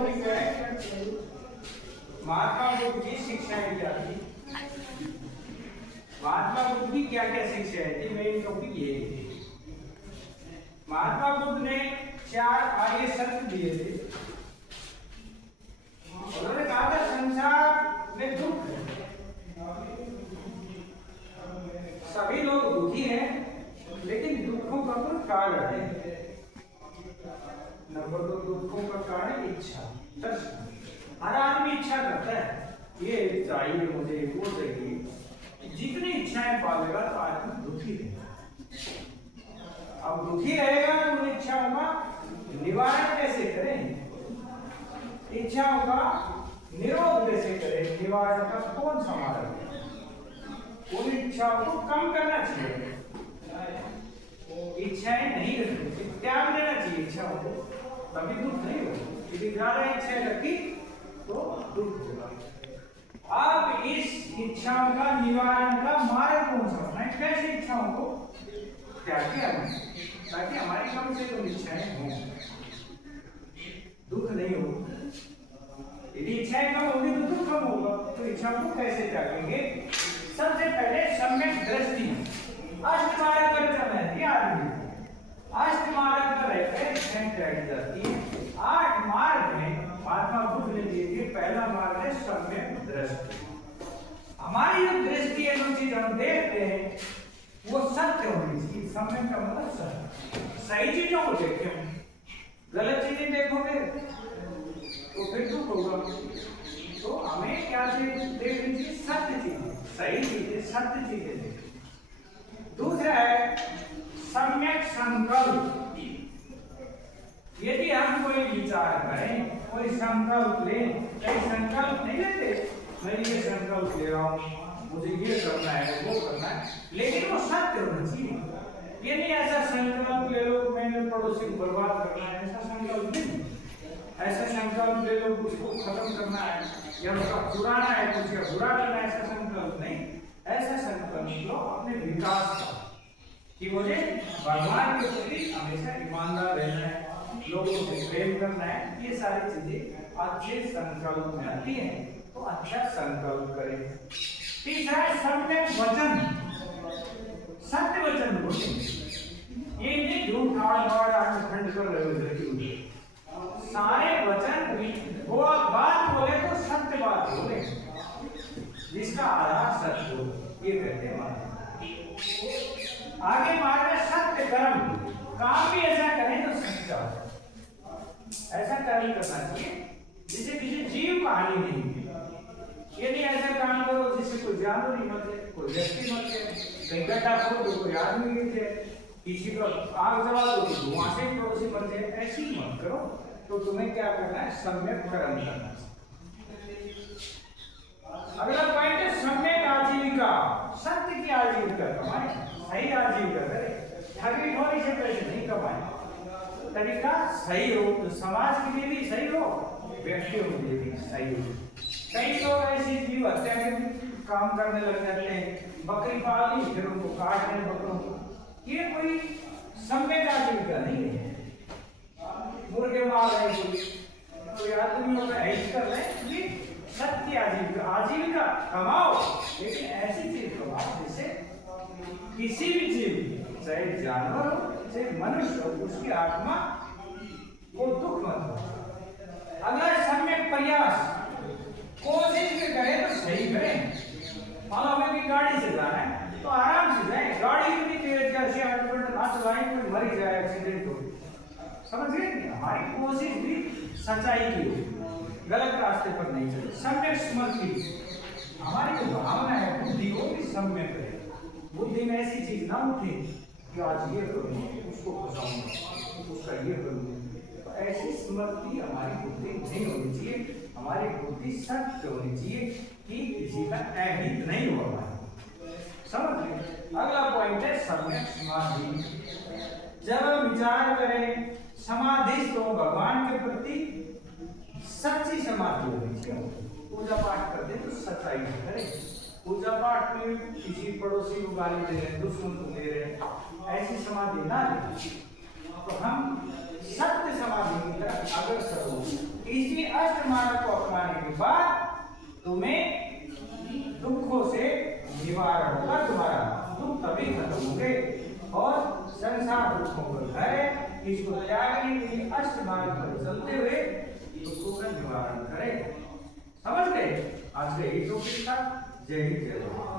Topic है महात्मा बुद्ध की शिक्षाएं क्या थी। महात्मा बुद्ध की क्या क्या शिक्षाएं थी, मेन टॉपिक ये थी। महात्मा बुद्ध ने 4 आर्य सत्य दिए थे। उन्होंने कहा था संसार में दुख है, सभी लोग दुखी हैं, लेकिन दुखों का कोई कारण है। नंबर 2, दुखों का कारण इच्छा। हर आदमी इच्छा करता है, ये चाहिए मुझे, वो चाहिए। जितनी इच्छाएं पालेगा तो आदमी दुखी रहेगा। अब दुखी रहेगा तो उन इच्छाओं का निवारण कैसे करें, इच्छाओं का निरोध कैसे करें, निवारण का कौन सा मार्ग है। उन इच्छाओं को कम करना चाहिए, इच्छाएं नहीं रखनी चाहिए, त्याग देना चाहिए इच्छाओं को, तभी दुख नहीं होगा। यदि ज्यादा इच्छाएं रखी तो दुख होगा। अब इस इच्छाओं का निवारण का मार्ग कौन सा है, कैसे इच्छाओं को त्याग किया ताकि हमारी कम से कम इच्छाएं हों, दुख नहीं हो। यदि इच्छाएं कम होगी तो दुख कम होगा। तो इच्छाओं को कैसे त्यागेंगे? सबसे पहले सम्यक दृष्टि, अष्टमार्ग पर चलना है आदमी। अष्टमार्ग पर रहकर इच्छाएं त्यागी जाती है। 8 मार्ग में महात्मा बुद्ध ने दिए थे। पहला मार्ग है सम्यक दृष्टि। हमारी जो दृष्टि है, जो चीज हम देखते हैं वो सत्य होनी चाहिए। सम्यक का मतलब सत्य, सही चीजों को देखें। गलत चीजें देखोगे तो फिर दुख होगा। तो हमें क्या चीज देखनी चाहिए? सत्य चीजें, सही चीजें, सत्य चीजें देखें। दूसरा है सम्यक संकल्प। यदि हम कोई विचार करें, कोई संकल्प लें, कई संकल्प नहीं लेते, मैं ये संकल्प ले रहा हूँ, मुझे ये करना है, वो करना है, लेकिन वो सत्य होना चाहिए। ये नहीं ऐसा संकल्प ले लो मैंने पड़ोसी को बर्बाद करना है, ऐसा संकल्प नहीं। ऐसा संकल्प ले लो उसको खत्म करना है, या उसका चुराना है, कुछ या बुरा करना है, ऐसा संकल्प नहीं। ऐसा संकल्प लो अपने विकास का, कि मुझे भगवान के प्रति हमेशा ईमानदार रहना है, लोगों से प्रेम करना है। ये सारी चीजें अच्छे संकल्प में आती हैं, तो अच्छा संकल्प करें। तीसरा है सम्यक वचन, सत्य वचन बोले। ये नहीं झूठ खंड कर रहे हो, सारे वचन वो बात बोले तो सत्य बात बोले, जिसका आधार सत्य हो, ये कहते हैं। आगे मार्ग है सत्य कर्म। काम भी ऐसा करें तो सच्चा, ऐसा कर्म करना चाहिए जिससे किसी जीव का हानि नहीं हो। ये नहीं ऐसा काम करो जिससे कोई जानवर नहीं मर जाए, कोई व्यक्ति मर जाए, कहीं गड्ढा खोद दो कोई आदमी गिर जाए, किसी को आग जला दो तो धुआं से पड़ोसी मर जाए, ऐसी मत करो। तो तुम्हें क्या करना है? सम्यक कर्म करना है। अगला पॉइंट है सम्यक आजीविका। सत्य की आजीविका कमाए, सही आजीविका करे, ठगी ठोरी से पैसे नहीं कमाए, तरीका सही हो, तो समाज के लिए भी सही हो, व्यक्तियों के लिए भी सही हो। कई लोग ऐसे जीव हत्या के काम करने लग जाते हैं, बकरी पाल ली फिर उनको काट रहे बकरों को, ये कोई सम्यक आजीविका नहीं है। मुर्गे मार रहे कोई आदमी ऐश कर रहे, ये सत्य आजीविका। आजीविका कमाओ, लेकिन ऐसी चीज कमाओ जिससे किसी भी जीव, चाहे जानवर हो चाहे मनुष्य हो, उसकी आत्मा को दुख मत हो। अगला सम्यक प्रयास, कोशिश भी करें तो सही करें। मान लो हमें गाड़ी से जाना है तो आराम से जाए, गाड़ी इतनी तेज कैसे ना चलाएं कोई मर जाए, एक्सीडेंट हो, समझ गए? नहीं, हमारी कोशिश भी सच्चाई की हो, गलत रास्ते पर नहीं चले। सम्यक स्मृति, हमारी जो भावना है बुद्धि वो भी सम्यक रहे। बुद्धि में ऐसी चीज ना उठे कि आज ये करूँगा, उसको फंसाऊंगा, उसका ये करूँगा, तो ऐसी स्मृति हमारी बुद्धि नहीं होनी चाहिए। हमारी बुद्धि सत्य होनी चाहिए कि किसी का अहित नहीं होगा, समझ गए? अगला पॉइंट है सम्यक समाधि। जब हम विचार करें समाधि तो भगवान के प्रति सच्ची समाधि होनी चाहिए। पूजा पाठ करते तो सच्चाई से करें। पूजा पाठ में किसी पड़ोसी को गाली दे रहे हैं, दुश्मन को दे रहे हैं, ऐसी समाधि ना लें। तो हम सत्य समाधि की तरफ अग्रसर हो। इसलिए अष्ट मार्ग को अपनाने के बाद तुम्हें दुखों से निवारण होगा, तुम्हारा दुख तभी खत्म होंगे और संसार दुखों का घर इसको त्यागने के लिए अष्ट मार्ग पर चलते हुए दुखों का निवारण करें। समझ गए? आज का ये टॉपिक था। जय हिंद जय भारत।